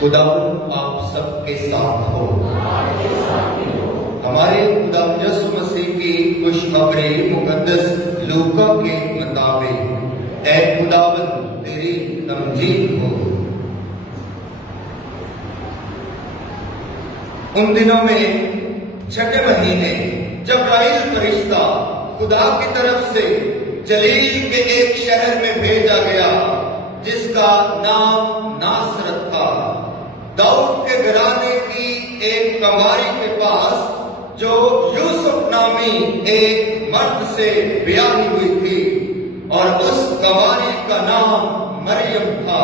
خداوند آپ سب کے ساتھ ہو۔ ہمارے خدا یسوع مسیح کی خوشخبری مقدس لوکا کے مطابق اے خداوند تیری تمجید ہو۔ ان دنوں میں چھٹے مہینے جبرائیل فرشتہ خدا کی طرف سے جلیل کے ایک شہر میں بھیجا گیا جس کا نام ناصرت تھا، داؤد کے گھرانے کی ایک کنواری کے پاس جو یوسف نامی ایک مرد سے بیاہی ہوئی تھی، اور اس کنواری کا نام مریم تھا۔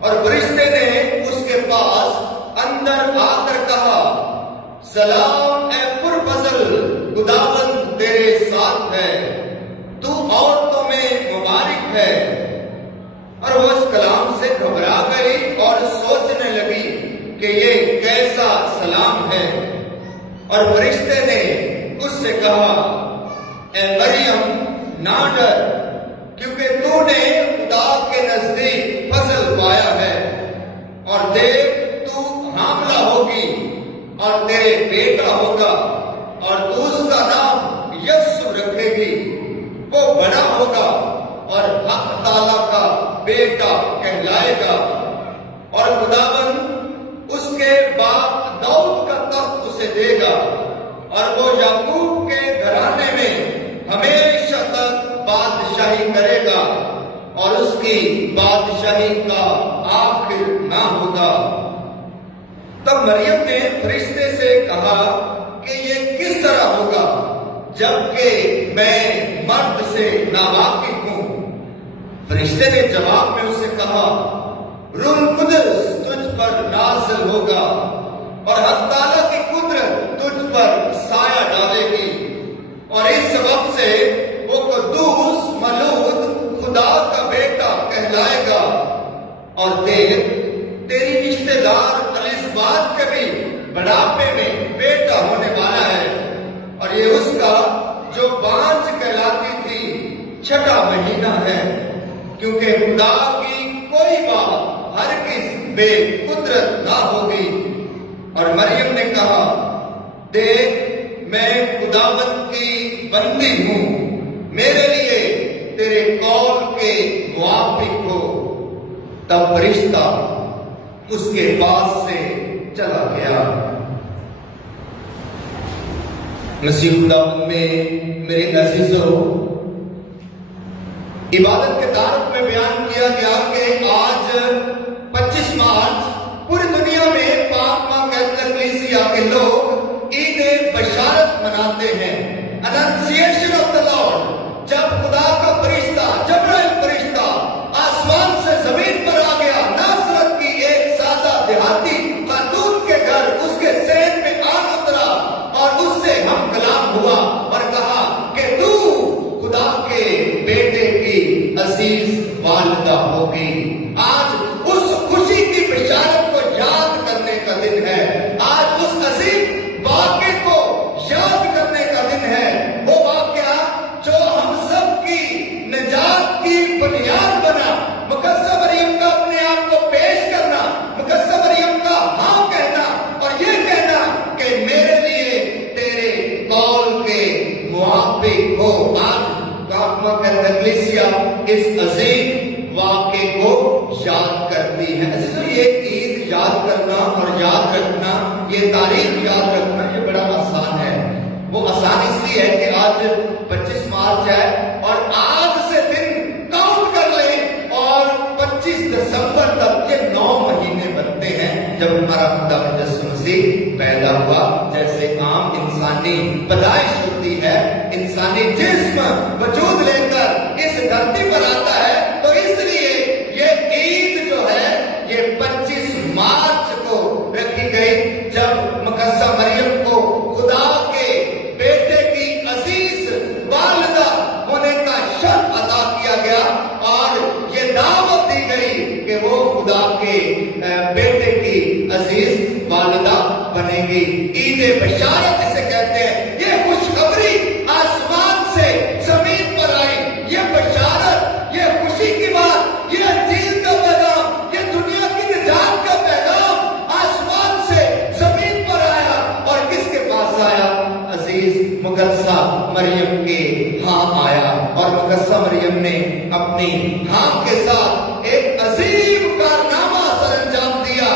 اور فرشتے نے اس کے پاس اندر آ کر کہا، سلام اے پرفضل، خداوند تیرے ساتھ ہے، تو عورتوں میں مبارک ہے۔ اور وہ اس کلام سے گھبرا گئی اور سوچنے لگی کہ یہ کیسا سلام ہے۔ اور فرشتے نے اس سے کہا، اے مریم نہ ڈر، کیونکہ تو نے خدا کے نزدیک فضل پایا ہے، اور دیکھ تو حاملہ ہوگی اور تیرے بیٹا ہوگا، اور تو اس کا نام یسوع رکھے گی۔ وہ بڑا ہوگا اور حق تعالیٰ کا بیٹا کہلائے گا، اور خداوند اس کے باپ داؤد کا تخت اسے دے گا، اور وہ یعقوب کے گھرانے میں ہمیشہ تک بادشاہی کرے گا، اور اس کی بادشاہی کا آخر نہ ہوگا۔ تب مریم نے فرشتے سے کہا کہ یہ کس طرح ہوگا جبکہ میں مرد سے ناواقف ہوں؟ فرشتے نے جواب میں اسے کہا، روح القدس تجھ پر نازل ہوگا، اور حق تعالیٰ کی قدرت تجھ پر سایہ ڈالے گی، اور اس سبب سے وہ قدوس مولود خدا کا بیٹا کہلائے گا۔ اور دیکھ تیری رشتے دار الزبات کے بھی بڑھاپے میں بیٹا ہونے والا ہے، اور یہ اس کا جو بانجھ کہلاتی تھی چھٹا مہینہ ہے، کیونکہ خدا کی کوئی بات ہرگز بے قدرت نہ ہوگی۔ اور مریم نے کہا، دیکھ میں خداوند کی بندی ہوں، میرے لیے تیرے قول کے موافق ہو۔ تب فرشتہ اس کے پاس سے چلا گیا۔ مسیح خداوند میں میرے عزیزو، عبادت کے تعارف میں بیان کیا گیا کہ آج 25 مارچ پوری دنیا میں پاک ماں کیتھولک کلیسیا کے لوگ عید بشارت مناتے ہیں، اننسیشن آف دی لارڈ۔ جب خدا کا فرشتہ جبرائیل فرشتہ آسمان سے زمین پر آ گیا، ناصرت کی ایک سادہ دیہاتی خاتون کے گھر اس کے صحن میں آن اترا، اور اس سے ہم کلام ہوا اور کہا کہ تو خدا کے بیٹے کی عزیز والدہ ہوگی۔ آج اس خوشی کی بشارت کو یاد کرنے کا دن ہے، آج اس عظیم واقعے کو یاد کرنے کا دن ہے، وہ واقعہ جو ہم سب کی نجات کی بنیاد بنا۔ مقدسہ مریم کا اپنے آپ کو پیش کرنا، مقدسہ مریم کا ہاں کہنا، اور یہ کہنا کہ میرے لیے تیرے قول کے موافق ہو۔ آج پاک کیتھولک کلیسیا اس عظیم واقعے کو یاد کرتی ہے۔ عزیزو، یہ عید یاد کرنا اور یاد رکھنا، یہ تاریخ یاد رکھنا، یہ بڑا آسان ہے۔ وہ آسان اس لیے ہے کہ آج 25 مارچ ہے، اور آج سے دن کاؤنٹ کر لیں اور 25 دسمبر تک یہ 9 مہینے بنتے ہیں جب ہمارا خدا یسوع مسیح پیدا ہوا۔ جیسے عام انسانی پیدائش ہوتی ہے، انسانی جسم وجود لے کر اس دھرتی پر آتا ہے، تو اس لیے یہ عید جو ہے یہ 25 مارچ کو رکھی گئی، جب مقدسہ مریم کو خدا کے بیٹے کی عزیز والدہ ہونے کا شرف عطا کیا گیا، اور یہ دعوت دی گئی کہ وہ خدا کے بیٹے کی عزیز والدہ بنے گی۔ عید بشارت اسے کہتے ہیں۔ یہ خوشخبری آسمان سے زمین پر آئی، یہ بشارت، یہ خوشی کی بات، یہ انجیل کا پیغام، یہ دنیا کی نجات کا پیغام مریم کے ہاں آیا اور مقدسہ مریم نے اپنی ہاں کے ساتھ ایک عظیم کارنامہ سر انجام دیا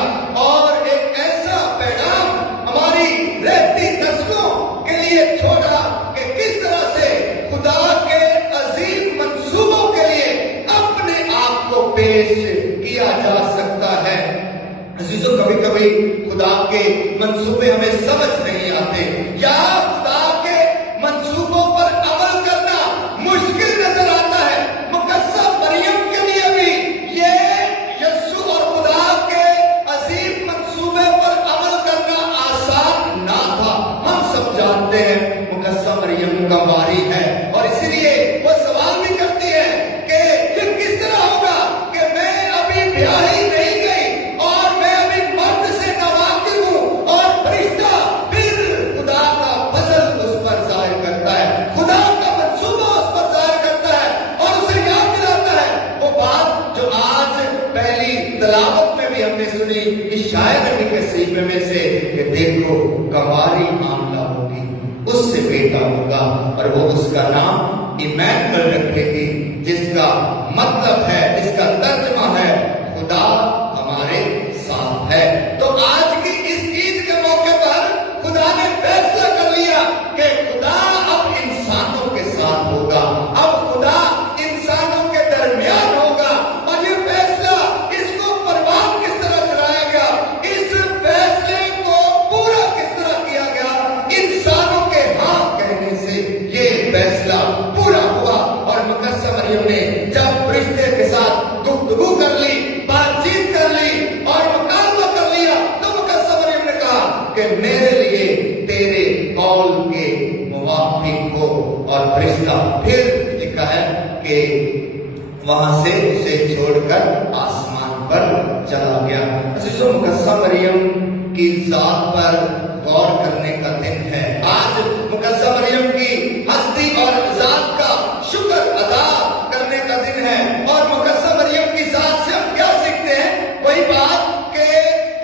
اور ایک ایسا پیغام ہماری رہتی نسلوں کے لیے چھوڑا کہ کس طرح سے خدا کے عظیم منصوبوں کے لیے اپنے آپ کو پیش کیا جا سکتا ہے۔ عزیزو، کبھی کبھی خدا کے منصوبے ہمیں سمجھ نہیں آتے یا خدا کے منصوبوں پر عمل کرنا مشکل نظر آتا ہے۔ مقدسہ مریم کے لیے بھی یہ یسوع اور خدا کے عظیم منصوبے پر عمل کرنا آسان نہ تھا۔ ہم سب جانتے ہیں مقدسہ مریم کا واری ہے اور اسی لیے وہ سوال بھی کرتی ہے کہ یہ کس طرح ہوگا کہ میں ابھی بیاہی نہیں گئی اور میں ابھی مرد سے ناواقف ہوں، اور فرشتہ پھر خدا کا فضل اس پر ظاہر کرتا ہے، خدا کا منصوبہ اس پر ظاہر کرتا ہے اور اسے یاد دلاتا ہے وہ بات جو آج پہلی تلاوت میں بھی ہم نے سنی عشاء نبی کے صحیفے میں سے کہ دیکھو کنواری حاملہ ہوگی، اس سے بیٹا ہوگا اور وہ اس کا نام ایمانویل رکھے گی، جس کا مطلب ہے، جس کا ترجمہ ہے خدا ہمارے ساتھ ہے۔ تو آج کی اس عید کے موقع پر خدا نے فیصلہ کر لیا کہ خدا اب انسانوں کے ساتھ ہوگا، اب خدا انسانوں کے درمیان ہوگا، اور یہ فیصلہ اس کو پروان کس طرح چلایا گیا، اس فیصلے کو پورا کس طرح کیا گیا، انسانوں کے ہاں کہنے سے یہ فیصلہ پورا ہوا۔ اور مقدسہ مریم نے جب فرشتے کے ساتھ گفتگو کر لی، بات چیت کر لی اور مکالمہ کر لیا، تو مقدسہ مریم نے کہا کہ میرے لیے تیرے قول کے موافق ہو، اور فرشتہ پھر لکھا ہے کہ وہاں سے اسے چھوڑ کر آسمان پر چلا گیا۔ عزیزو، مقدسہ مریم کی ذات پر غور کرنے کا دن ہے۔ آج مقدسہ مریم کی ہستی اور ذات کا شکر ادا کرنے کا دن ہے، اور مقدسہ مریم کی ذات سے ہم کیا سیکھتے ہیں؟ وہی بات کہ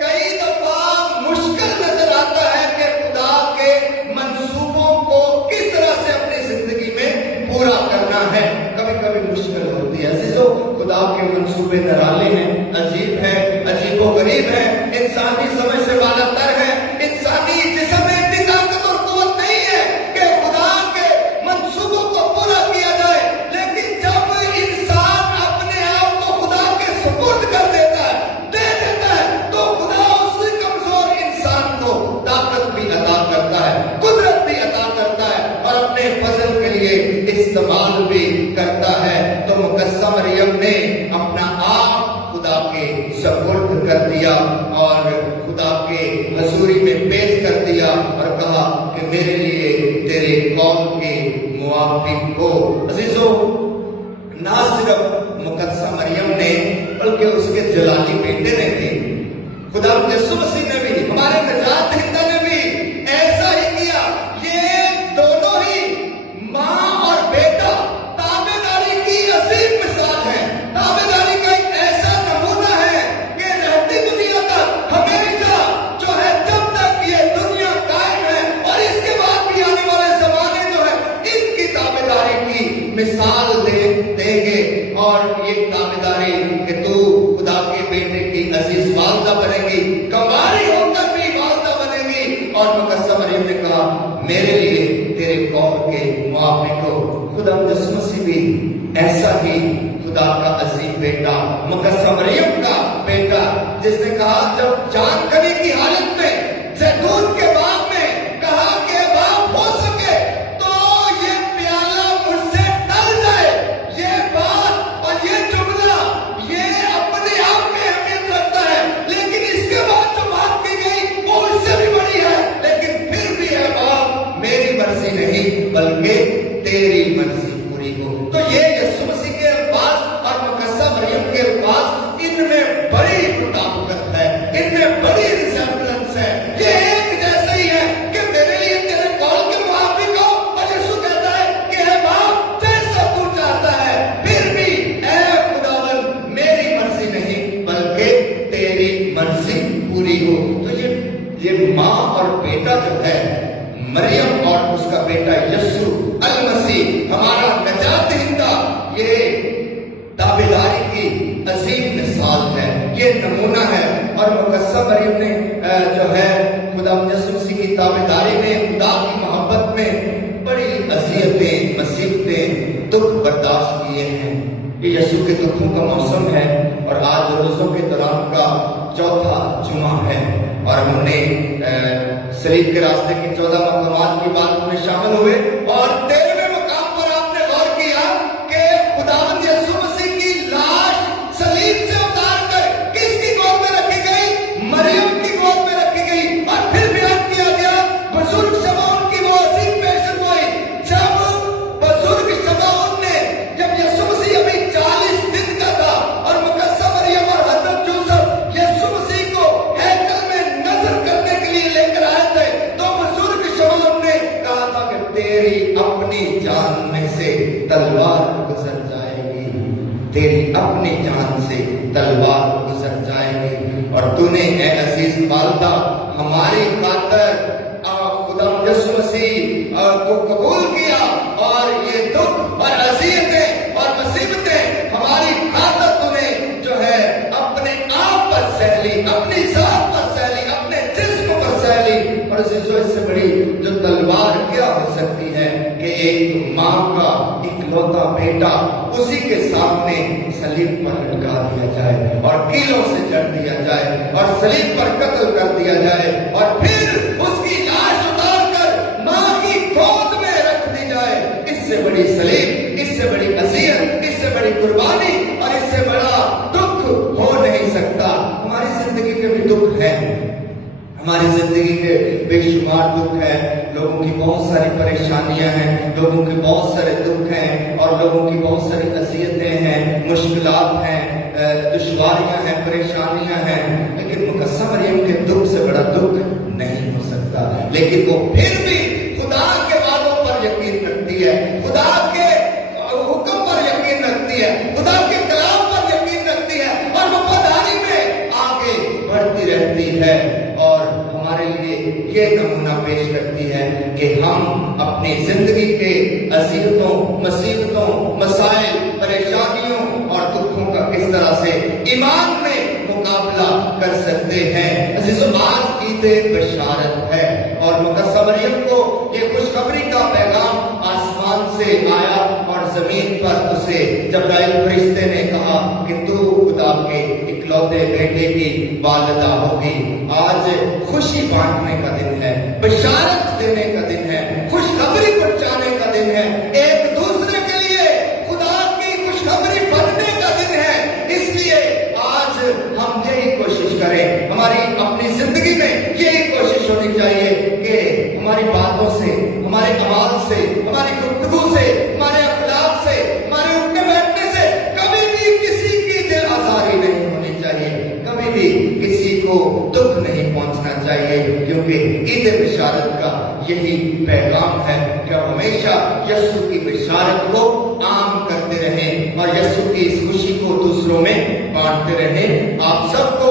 کئی دفعہ مشکل نظر آتا ہے کہ خدا کے منصوبوں کو کس طرح سے اپنی زندگی میں پورا کرنا ہے، کبھی کبھی مشکل ہوتی ہے۔ عزیزو، خدا کے منصوبے نرالے ہیں، عجیب ہے، عجیب و غریب ہے، انسانی سمجھ سے بالا تر ہے، انسانی جسم میں اتنی طاقت اور قوت نہیں ہے کہ خدا کے منصوبوں کو پورا کیا جائے، لیکن جب انسان اپنے آپ کو خدا کے سپرد کر دیتا ہے، دے دیتا ہے، تو خدا اس کمزور انسان کو طاقت بھی عطا کرتا ہے، قدرت بھی عطا کرتا ہے اور اپنے فضل کے لیے استعمال بھی کرتا ہے۔ تو مقدسہ مریم نے اپنا آپ خدا کے سپرد کر دیا اور خدا کے حضوری میں پیش کر دیا اور کہا کہ میرے لیے تیرے قول کے موافق ہو۔ عزیزو، نہ صرف مقدسہ مریم نے بلکہ اس کے جلالی بیٹے نے بھی، خدا یسوع مسیح نے بھی، ہمارے نجات دہندہ نے بھی ایسا ہی کیا۔ یہ دونوں ہی ماں اور بیٹا تابعداری کی عظیم مثال ہے، تابعداری کا ایک ایسا نمونہ ہے کہ رہتی دنیا تک ہمیشہ جو ہے، جب تک یہ دنیا قائم ہے اور اس کے بعد بھی آنے والے زمانے جو ہے، ان کی تابعداری کی مثال دیں گے، اور یہ تابعداری کہ تو خدا کے بیٹے کی عزیز والدہ بنے گی، کنواری ہو کر بھی والدہ بنے گی۔ اور مقدسہ مریم نے کہا میرے لیے تیرے قول کے موافق ہو۔ خدا یسوع مسیح بھی ایسا ہی خدا کا عظیم بیٹا، مقدسہ مریم کا بیٹا، جس نے کہا جب جان کنی کی حالت میں زیتون کے باغ میں کہا کہ باپ ہو سکے تو یہ پیالہ مجھ سے ٹل جائے، یہ بات اور یہ جملہ یہ اپنے آپ میں اہمیت رکھتا ہے، لیکن اس کے بعد جو بات کی گئی وہ اس سے بھی بڑی ہے، لیکن پھر بھی ہے باپ میری مرضی نہیں بلکہ تیری مرضی پوری ہو۔ تو یہ یسوع مسیح کے الفاظ اور مقدسہ مریم کے الفاظ، ان میں بڑی مطابقت ہے، ان میں بڑی ریسمبلنس ہے، یہ ایک جیسا ہی ہے کہ میرے لیے تیرے قول کے موافق ہو، اور یسوع کہتا ہے کہ اے باپ جیسا تو چاہتا ہے، پھر بھی اے خداوند میری مرضی نہیں بلکہ تیری مرضی پوری ہو۔ تو یہ ماں اور بیٹا جو ہے، مریم اور اس کا بیٹا یسوع المسیح ہمارا نجات دہندہ، یہ تابعداری کی عظیم مثال ہے، یہ نمونہ ہے۔ اور مقدسہ مریم نے جو ہے خدا یسوع مسیح کی تابعداری میں، خدا کی محبت میں بڑی اذیتیں، مصیبتیں، دکھ برداشت کیے ہیں۔ یہ یسوع کے دکھوں کا موسم ہے اور آج روزوں کے دوران کا چوتھا جمعہ ہے، اور ہم نے صلیب کے راستے کی 14 مقامات کی بات میں شامل ہوئے، اور 13ویں مقام پر آپ نے غور کیا کہ خداوند یسوع مسیح کی لاش صلیب سے اتار کر کس کی گود میں رکھی گئی؟ مریم کی گود میں رکھی گئی، اور پھر بیان کیا گیا بزرگ شمعون کی وہ عظیم پیشن گوئی، جب بزرگ شمعون نے، جب یسوع مسیح ابھی 40 دن کا تھا اور مقدسہ مریم اور حضرت یوسف یسوع مسیح کو ہیکل میں نظر کرنے کے لیے لے کر آئے تھے، تو بزرگ شمعون نے کہا تھا کہ تیری اپنی جان میں سے تلوار گزر جائے گی، تیری اپنی جان سے تلوار گزر جائے گی، اور تو نے اے عزیز والدہ ہماری خاطر خدا یسوع مسیح کو قبول کیا، اور یہ دکھ اور اذیتیں اور مصیبتیں ہماری خاطر تو نے جو ہے اپنے آپ پر سہ لی، اپنی ذات پر سہ لی، اپنے جسم پر سہ لی۔ اور عزیزو، اس سے بڑی جو تلوار کیا ہو سکتی ہے کہ ایک ماں کا اکلوتا بیٹا اسی کے سامنے صلیب پر لٹکا دیا جائے اور کیلوں سے جڑ دیا جائے اور صلیب پر قتل کر دیا جائے، اور پھر اس کی لاش اتار کر ماں کی گود میں رکھ دی جائے۔ اس سے بڑی صلیب، اس سے بڑی اذیت، اس سے بڑی قربانی اور اس سے بڑا دکھ ہو نہیں سکتا۔ ہماری زندگی کے بھی دکھ ہیں، ہماری زندگی کے بے شمار دکھ ہیں، لوگوں کی بہت ساری پریشانیاں ہیں، لوگوں کے بہت سارے دکھ ہیں، اور لوگوں کی بہت ساری اذیتیں ہیں، مشکلات ہیں، دشواریاں ہیں، پریشانیاں ہیں، لیکن مقدسہ مریم کے دکھ سے بڑا دکھ نہیں ہو سکتا۔ لیکن وہ پھر بھی خدا کے وعدوں پر یقین رکھتی ہے، خدا کے حکم پر یقین رکھتی ہے، خدا کے کلام پر یقین رکھتی ہے، اور وفاداری میں آگے بڑھتی رہتی ہے، اور ہمارے لیے یہ نمونہ پیش کرتی ہے کہ ہم اپنی زندگی کے اذیتوں، مصیبتوں، مسائل، پریشانیوں اور دکھوں کا کس طرح سے ایمان میں مقابلہ کر سکتے ہیں۔ عزیزو، آج عید بشارت ہے، اور مقدسہ مریم کو یہ خوشخبری کا پیغام آسمان سے آیا، اور زمین پر اسے جبرائیل فرشتے نے کہا کہ تو خدا کے اکلوتے بیٹے کی والدہ ہوگی۔ آج خوشی بانٹنے کا دن ہے، بشارت دینے کا دن ہے، خوشخبری پہنچانے کا دن ہے، ایک دوسرے کے لیے خدا کی خوشخبری بننے کا دن ہے۔ اس لیے آج ہم یہی کوشش کریں، ہماری اپنی زندگی میں یہی کوشش ہونی چاہیے کہ ہماری باتوں سے، ہمارے اعمال سے، ہماری گفتگو سے، ہمارے اخلاق سے، ہمارے اٹھنے بیٹھنے سے کبھی بھی کسی کی دل آزاری نہیں ہونی چاہیے، کبھی بھی کسی کو دکھ نہیں پہنچنا چاہیے، کیونکہ عید بشارت کا یہی پیغام ہے کہ ہمیشہ یسوع کی بشارت کو عام کرتے رہیں اور یسوع کی اس خوشی کو دوسروں میں بانٹتے رہیں۔ آپ سب کو